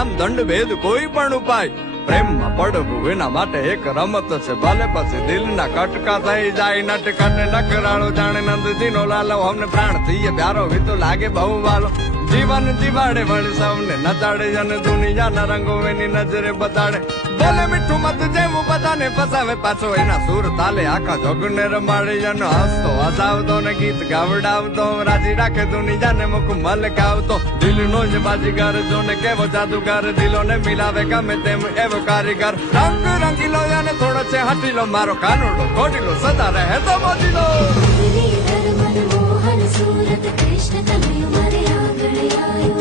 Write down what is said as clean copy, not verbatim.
સામ દંડ ભેદ કોઈ પણ ઉપાય પ્રેમમાં પડવું એના માટે એક રમત છે ભલે પછી દિલના કટકા થઈ જાય નટકટ નકરાળો જાણે નંદજી નો લાલો અમને પ્રાણ થઈએ પ્યારો વીતો લાગે બહુ વાલો જીવન જીવાડે વળી સૌને નચાડે અને દુનિયાના રંગો એની નજરે બતાડે બોલે મીઠું મત જેવું બધાને ફસાવે પાછો એના સુર તાલે આખા જોગને રમાડે અને હસતો હસાવતો ને ગીત ગાવડાવતો રાજી રાખે દુનિયાને મુખ મલકાવતો દિલનો જ બાજીગર જોને કેવો જાદુગર દિલોને મિલાવે ગમે તેમ એવો કારીગર રંગ રંગીલો અને થોડો છે હટીલો મારો કાનુડો ખોટીલો સદા રહે તો મોજીલો મોહન સુરત કૃષ્ણ કનૈયો મારે આંગણે આયો